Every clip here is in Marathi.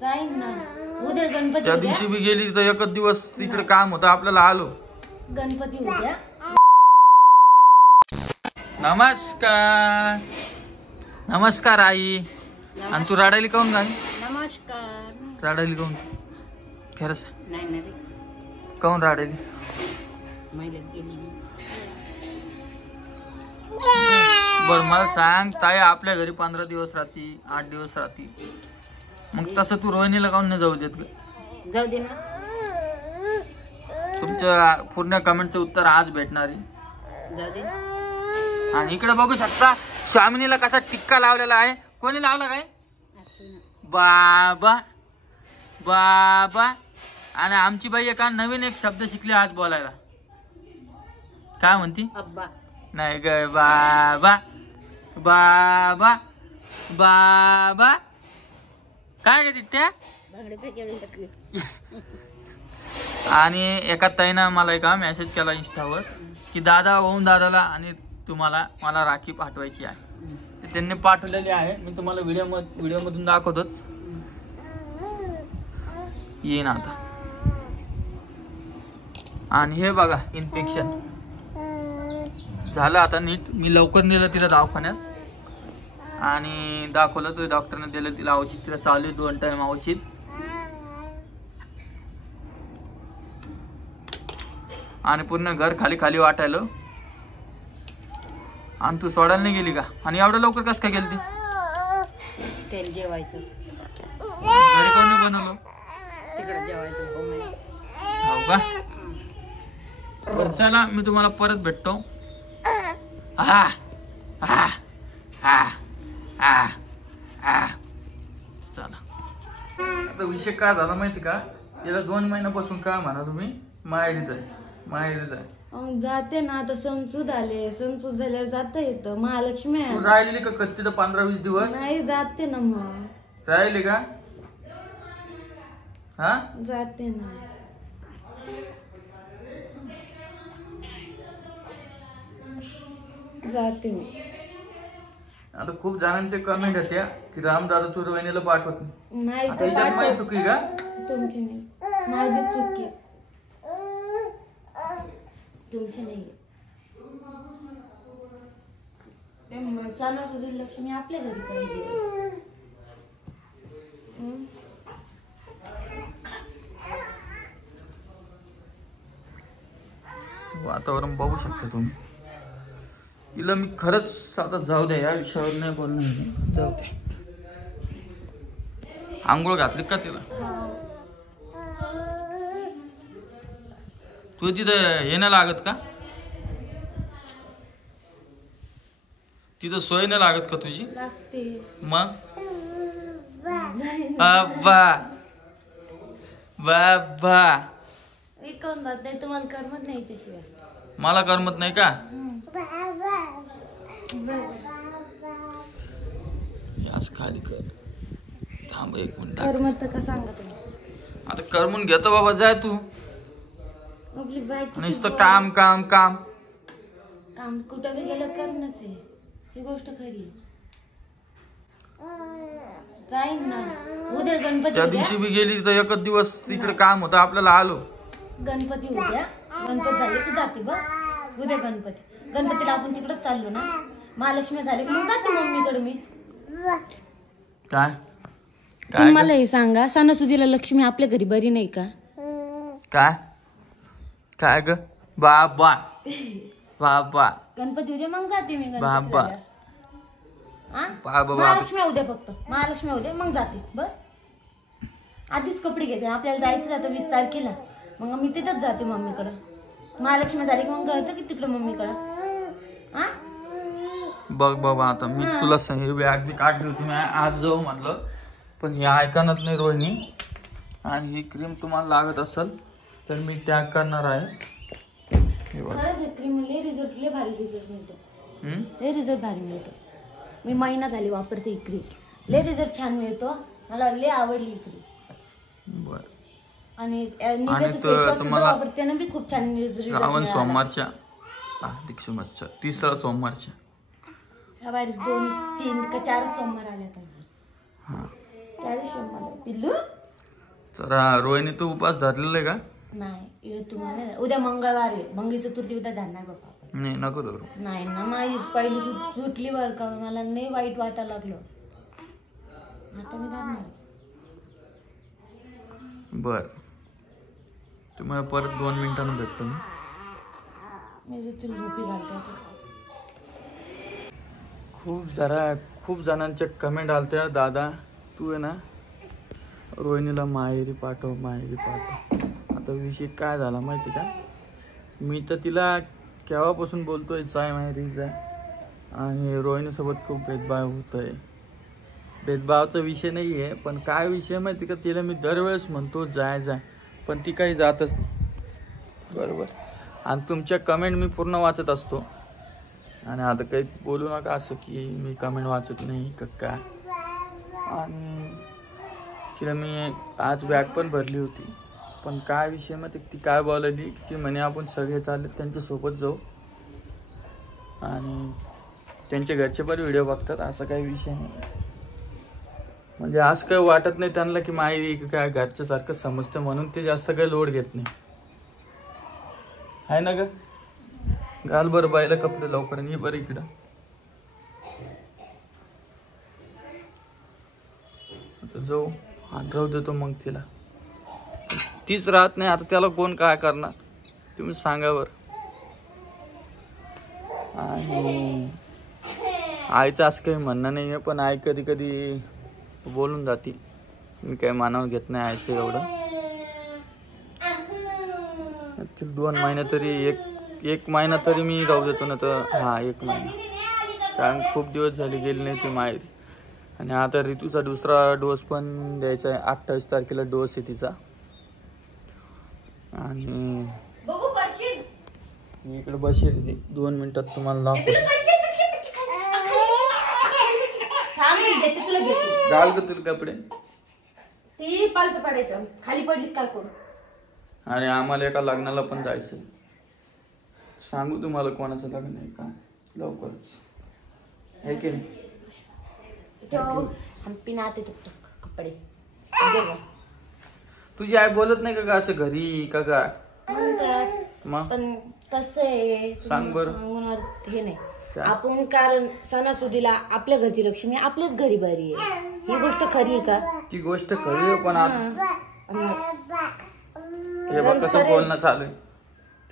जाईन ना उद्या गणपती. त्या दिवशी बी गेली तर एकच दिवस तिकडे काम होतं आपल्याला. आलो गणपती उद्या. नमस्कार. नमस्कार आई. आणि तू रडायली काऊन गाय? नमस्कार. रडायली काऊन? खरंच नाही ना रे, काऊन रडायली? बर मला सांग, ताई आपल्या घरी 15 दिवस राहती, 8 दिवस राहती, मग तसं तू रोहिणीला काऊन नाही जाऊ देत ग? जाऊ दे ना. तुमच्या पूर्ण कमेंटचं उत्तर आज भेटणार आहे. जाऊ दे. आणि इकडे बघू शकता स्वामिनीला कसा टिक्का लावलेला आहे. कोणी लावला काय? बाबा बाबा. आणि आमची बाई एका नवीन एक शब्द शिकली आज बोलायला. काय म्हणती? अब्बा. नाही ग, बाबा बाबा बाबा. काय ग त्या? आणि एका ताईनं मला एक मेसेज केला इंस्टावर की दादा ओम दादाला आणि तुम्हाला मला राखी पाठवायची आहे. त्यांनी पाठवलेली आहे. मी तुम्हाला व्हिडिओ मधून दाखवतोच. येईन आता. आणि हे बघा इन्फेक्शन झालं आता नीट. मी लवकर नेलं तिला दवाखान्यात आणि दाखवलं. तो डॉक्टरने दिलं तिला औषध. तिला चालू आहे 2 टाइम औषध. आणि पूर्ण घर खाली खाली वाटायला. आणि तू सोडायला नाही गेली का? आणि एवढं लवकर कसं काय गेली ती? तेल जेवायचं घरी कोण नाही बनवलं? तिकडे जेवायचं. हो का? बरं चला मी तुम्हाला परत भेटतो. हा हा हा हा हा. चला. आता विषय काय झाला माहिती का? याला 2 महिन्यापासून काय म्हणा तुम्ही माहेरीच आहे माहेरीच आहे. जाते ना आता. सणसूद आले. सणसूद झाल्यावर जाता येतं. महालक्ष्मी आहे. तू राहिलेली का तिथं 15-20 दिवस? नाही जाते ना. मग राहिली का? हा जाते ना. जाते मी. आता खूप जणांचे कमेंट होत्या की रामदादा तू रोहिणीला पाठवत नाही. आता हिच्यात माझी चुकी का? तुमची नाही, माझी चुकी. तुमची नाही. सणासुदी लक्ष्मी आपल्या घरी पाहिजे. वातावरण बघू शकता तुम्ही. तिला मी खरंच आता जाऊ द्या, या विषयावर नाही बोलणार. जाऊ द्या. आंघोळ घातली का तिला? तू तिथं हे नाही लागत का? तिथं सोय नाही लागत का तुझी? लागते. मग बाबा बाबा. नाही तुम्हाला करमत नाही त्याशिवाय. मला करमत नाही का? याच खाली कर. थांब 1 मिनिट. करमत का सांगा तुम्ही. आता करमून घेतो बाबा. जाय तू. आपली बायको नुसतं काम काम काम काम. कुठं बी गेलं करणंच आहे. ही गोष्ट खरी. जाईन ना उद्या गणपती. त्या दिवशी बी गेली तर एकच दिवस तिकडे काम होतं आपल्याला. आलो गणपती उद्या. गणपती झाले की जाते बस. उद्या गणपती. गणपतीला आपण तिकडच चाललो ना. महालक्ष्मी झाले की मग जाते मम्मीकडे मी. काय तुम्ही मला हे सांगा, सणासुदीला लक्ष्मी आपल्या घरी बरी नाही का? काय काय ग बाबा बाबा. गणपती उद्या मग जाते मी. बाबा बाबा. महालक्ष्मी उद्या. फक्त महालक्ष्मी उद्या मग जाते बस. आधीच कपडे घेते. आपल्याला जायचं जातं 20 तारखेला. मग मी तिथंच जाते मम्मीकडं. महालक्ष्मी झाली की मग जातं की तिकडं मम्मीकडं. हा बघ बाबा. आता मी तुला हे बॅग बी काढली होती. मी आज जाऊ म्हणलं पण हे ऐकणच नाही रोहिणी. आणि ही क्रीम तुम्हाला लागत असेल तर मी टॅग करणार आहे. खरंच हे क्रीम लय रिझल्ट. लय भारी रिझल्ट मिळतो. लय रिझल्ट भारी मिळतो. मी महिना झाली वापरते ही क्रीम. लय रिझल्ट छान मिळतो. मला लय आवडली ही क्रीम. बर. आणि निघायचं फेस वॉश सुद्धा वापरते ना मी. खूप छान रिझल्ट. श्रावण सोमवारच्या हार्दिक शुभेच्छा. 3रा सोमवारच्या ह्या बाहेर 2, 3 का 4 सोमवार आल्या. हा. त्या काय रे मला पिल्लू? तर रोहिणी तू उपास धरलेला आहे का? नाही तुम्हाला उद्या मंगळवार आहे, मंगळी चतुर्थी उद्या धरणार बाबा. नाही नको धरू. नाही ना माझी पहिली सुटली बर का, मला नाही वाईट वाटायला लागलं. आता मी धरणार. बर तुम्हाला परत 2 मिनिटांनी भेटतो मी तुला झोपी घालतो. खूप जणांच्या कमेंट आलत्या, दादा तू आहे ना रोहिणीला माहेरी पाठव. आता विषय काय झाला माहिती का, मी तर तिला केव्हापासून बोलतोय जाय माहेरी जाय, आणि रोहिणीसोबत खूप भेदभाव होत आहे. भेदभावाचा विषय नाही आहे, पण काय विषय माहिती का, तिला मी दरवेळेस म्हणतो जाय, पण ती काही जातच नाही. बरोबर. आणि तुमच्या कमेंट मी पूर्ण वाचत असतो, आणि आता काही बोलू नका असं की मी कमेंट वाचत नाही का. आणि तिला मी आज बॅग पण भरली होती, पण काय विषय मग ती काय बोलायली की म्हणे आपण सगळे चालले त्यांच्यासोबत जाऊ, आणि त्यांच्या घरचे पण व्हिडिओ बघतात, असं काही विषय नाही. म्हणजे असं काही वाटत नाही त्यांना की माई काय घरच्यासारखं समजतं, म्हणून ते जास्त काही लोड घेत नाही. आहे ना ग? घाल बरं बाईला कपडे लवकर, आणि बरं इकडं. आता जाऊ राहू देतो मग तिला, तीच राहत नाही. आता त्याला कोण काय करणार तुम्ही सांगा बर. आणि आईचं असं काही म्हणणं नाही आहे, पण आई कधी कधी बोलून जाते. मी काही मानावर घेत नाही आईचं एवढं. 2 महिने तरी एक महिना तरी मी राहू देतो ना, तर 1 महिना, कारण खूप दिवस झाले गेले नाही ती माहेरी. आणि आता ऋतूचा दुसरा डोस पण द्यायचा आहे, 28 तारखेला डोस आहे तिचा. आणि मी इकडे बसेल 2 मिनिटात तुम्हाला दाखवतो. घाल ग तुला कपडे, ती पालत पडायचं खाली पडली काय करू. आणि आम्हाला एका लग्नाला पण जायचं. सांगू तुम्हाला कोणाचं लग्न आहे का लवकरच, आहे की नाही. कपडे तुझी आई बोलत नाही का असं घरी का मग? पण कसं आहे सांग बरं. हे नाही आपण, कारण सणासुदीला आपल्या घरची लक्ष्मी आपल्याच घरी बरी आहे, ही गोष्ट खरी आहे का? ती गोष्ट खरी आहे, पण आता हे बघ कसं बोलणं चालू आहे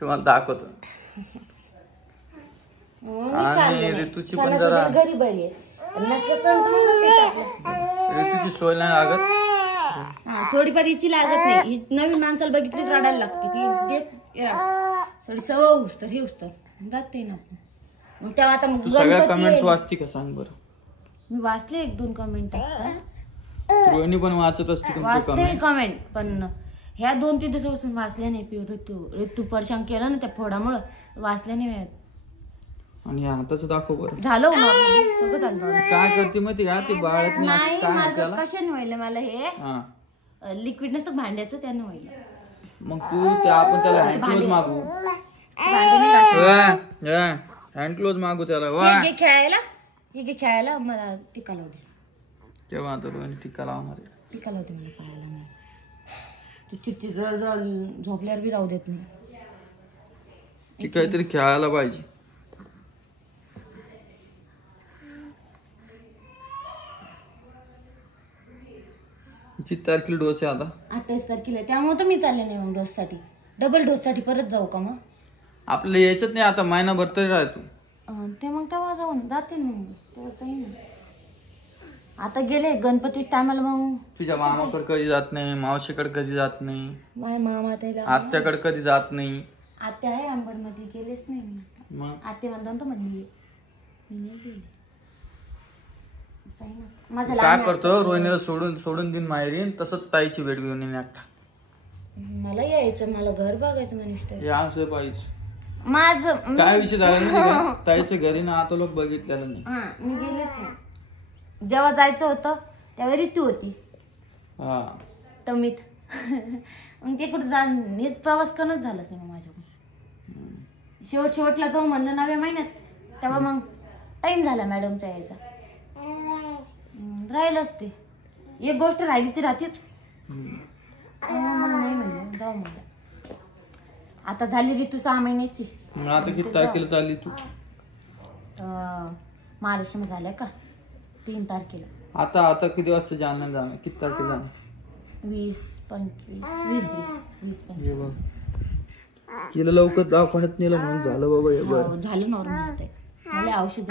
तुम्हाला दाखवतो. आणि ऋतूची पण जरा घरी बरी आहे, ऋतूची सोय नाही लागत, थोडीफार हिची लागत नाही. ही नवीन माणसाला बघितली रडायला लागते की थोडी सवय होस्तर हे होस्तर जाते ना. मग तेव्हा आता सगळ्या कमेंट्स वाचते का सांग बरं. मी वाचले 1-2 कमेंट, रोहिणी पण वाचत असते वाचते मी कमेंट, पण ह्या 2-3 दिवसापासून वाचल्या नाही. ऋतू परेशान केलं ना त्या फोडामुळं, वाचल्या नाही. आणि हाताचं दाखव बरं. झालं सगळं झालं. काय करते माहिती का ती बाळत नाही, माझं कशाने व्हायला मला हे लिक्विड नसतं भांड्याचं, त्यानं व्हायला. मग तू आपण त्याला हँडक्लोज मागू, हँडक्लोज मागू त्याला. खेळायला मला टिका लावू दे. तेव्हा आता रोहिणी टिका लावणार आहे. टिका लावते मला पाहायला नाही. तू चिडचिड झोपल्यावर बी राहू देत नाही. ती काहीतरी खेळायला पाहिजे. किती तारखेला डोस आहे आता? 28 तारखेला. त्यामुळे तर मी चालले नाही मग डोस साठी, डबल डोस साठी परत जाऊ का मग? आपल्याला यायचंच नाही आता, महिनाभर तरी राह तू. ते मग तेव्हा जाऊन जाते मग तेव्हा जाईन. आता गेले गणपती टायमाला. मग तुझ्या मामाकडे कधी जात नाही, मावशीकडे कधी जात नाही, माझ्या मामा आत्याकडे कधी जात नाही. आत्या आहे अंबरमध्ये, गेलेच नाही मी. मग आत्या म्हणतो म्हणली मी नाही गेले. काय करतो रोहिणीला सोडून दिन माहेरी, तसंच ताईची भेट घेऊन येईन एकटा. मला यायचं, मला घर बघायचं मनीष. या पाहिजे माझं काय विषय झाला नाही ताईच्या घरी ना, आता लोक बघितलेलं नाही. मी गेलेच नाही. जेव्हा जायचं होतं त्यावेळी ऋतू होती तमीत. मग ते कुठं हेच प्रवास करणंच झालंच नाही माझ्याकडून. शेवटला जाऊ म्हणलं 9व्या महिन्यात, तेव्हा मग टाइम झाला मॅडमचा यायचा, राहिलंच ते. एक गोष्ट राहिली ती राहतेच. मग नाही म्हणलं जाऊ म्हणलं. आता झाली ऋतू 6 महिन्याची. आता किती तारखेला चालली तू? महालक्ष्मी झाल्या का 3 तारखेला. आता किती वाजता जाणार? किती तारखेला जाणार? 20, 25, 20, 25. केलं लवकर दवाखान्यात नेलं म्हणून झालं बाबा. झालं नॉर्मल होते. मला औषध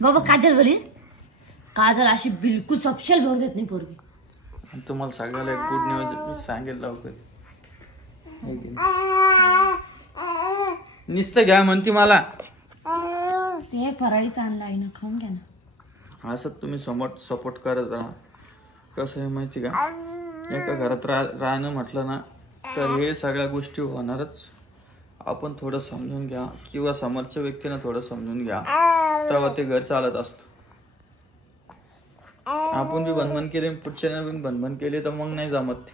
बाबा. काजल बोली काजल अशी बिलकुल सपशेल भर देत नाही पोरगी. तुम्हाला सगळ्याला एक गुड न्यूज सांगेल लवकर. नुसतं घ्या म्हणते मला. ते फराळीच आणलं आहे ना, खाऊन घ्या ना. असं तुम्ही सपोर्ट करत राहा. कसं आहे माहिती का, एका घरात राहणं म्हटलं ना तर हे सगळ्या गोष्टी होणारच. आपण थोडं समजून घ्या किंवा समोरच्या व्यक्तीनं थोडं समजून घ्या, तेव्हा ते घर चालत असतं. आपण बी बनबन केले, पुढच्याने बी बनबन केली तर मग नाही जमत.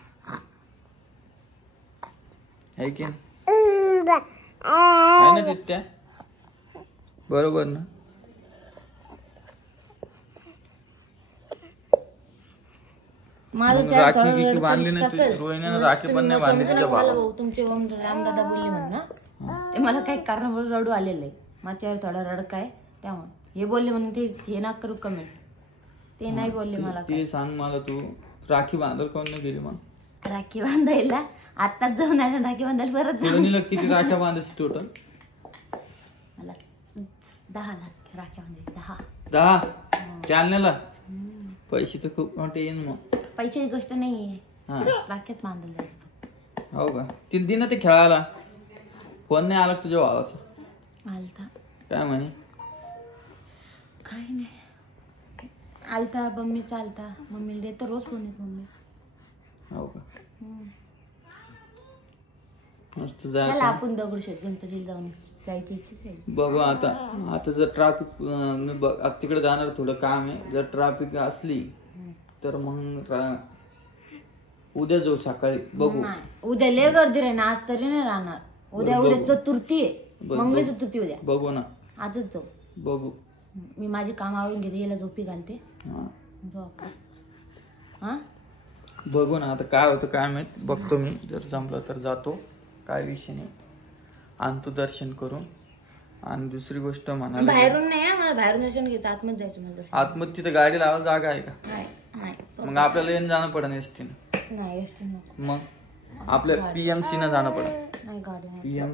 आहे की आहे ना तिथ्या? बरोबर ना? माझं राखी गिकी बांधली नाही, रोहिणीनं राखी पण नाही बांधली तिच्या भावाला. तुमचे रामदादा बोलले म्हणून ते मला काही कारणावर रडू आलेलं आहे. माझ्यावर थोडा रडका आहे त्यामुळे हे बोलले म्हणून ते हे ना करू कमेंट. ते नाही बोलले मला. ते सांग मला, तू राखी बांधायला कोण नाही गेली? मग राखी बांधायला आताच जाऊन आले. राखी बांधायला परत रोहिणीला किती राख्या बांधायची टोटल? मला 10 लाख राख्या बांधायची. 10 जालन्याला? पैसे तर खूप मोठे येईन. मग पैशाची गोष्ट नाहीये, राख्यात बांधायला जायचं. हो का? तिला दिन ते खेळायला फोन नाही आला तुझ्या भावाचा? आलता. काय म्हणे? काही नाही. आलता मम्मी चालता. मम्मीला देतो रोज फोन येतो मम्मी. हो का? मस्त चला जायचं. आपण दगडूशेठ गणपतीला जाऊन जायची इच्छा आहे. बघू आता जर ट्रॅफिक तिकडे जाणार, थोडं काम आहे. जर ट्रॅफिक असली तर मग उद्या जाऊ सकाळी. बघू. उद्या लय गर्दी राहील. आज तरी नाही राहणार. उद्या चतुर्थी आहे. मंगळ चतुर्थी उद्या. बघू ना. आजच जाऊ. बघू. मी माझे काम आवरून घेते. याला झोपी घालते. बघू ना आता काय होतं काय माहित. बघतो मी, जर जमलं तर जातो. काय विषय नाही. आणतो दर्शन करून. आणि दुसरी गोष्ट म्हणाला, बाहेरून नाही मला बाहेरून दर्शन घ्यायचं. आतमध्ये जायचं मला. आतमध्ये तिथे गाडी लावायला जागा आहे का? नाही. मग आपल्याला येणं जाणं पडेल एसटीनं. नाही एसटी नको. मग आपल्या PMC न जाणं पडेल. नाही गाडी PM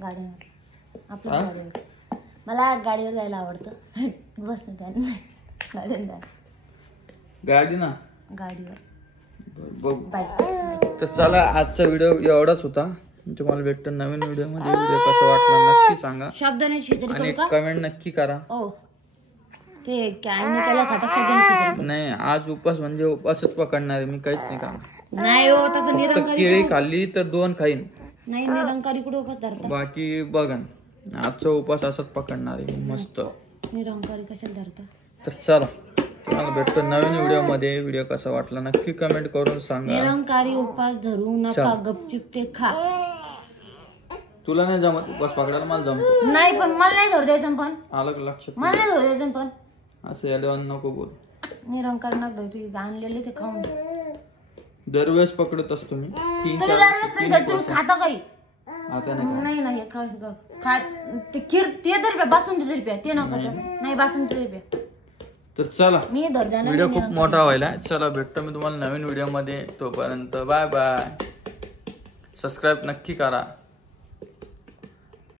गाडी आपल्या गाडीवर. मला गाडीवर जायला आवडतं. बस नाही गाडीवर जायला. गाडी ना गाडीवर. बघ. बाय. तर चला, आजचा व्हिडिओ एवढाच होता. तुम्हाला भेटतो नवीन व्हिडिओ मध्ये. व्हिडिओ कसा वाटला नक्की सांगा. शब्द नाही शेजारी आणि करू का? कमेंट नक्की करा. ओ ते काय नाही त्याला खाता. नाही, आज उपास म्हणजे उपासच पकडणार आहे मी. काहीच नाही करणार. नाही हो तसं निरंकारी. केळी खाल्ली तर 2 खाईन. नाही निरंकारी कुठे उपास धरता? बाकी बघा, आजचा उपास असंच पकडणार आहे मी मस्त. निरंकारी कशाला धरता? तर चला, तुम्हाला भेटतो नवीन व्हिडिओ मध्ये. व्हिडिओ कसा वाटला नक्की कमेंट करून सांगा. निरंकारी उपास धरू नका. गपचूप ते खा. तुला नाही जमत उपास पकडायला, मला जमत नाही. पण मला नाही धरू द्यायचं. पण आलं लक्षात? मला नाही धरू द्यायचं. पण असं याडवान नको बोल. निरंकार नका धरू. तू आणलेले ते खाऊन घे. दरवेळेस पकडत असतो मी. 3-4 तुम्ही खाता काही? आता नाही. नाही खा ते खीर ते तरी प्या. बासुंदी तरी प्या. ते नका. नाही बासुंदी तरी प्या. तर चला, मी व्हिडिओ खूप मोठा व्हायला. चला भेटतो मी तुम्हाला नवीन व्हिडिओ मध्ये. तोपर्यंत बाय बाय. सबस्क्राईब नक्की करा.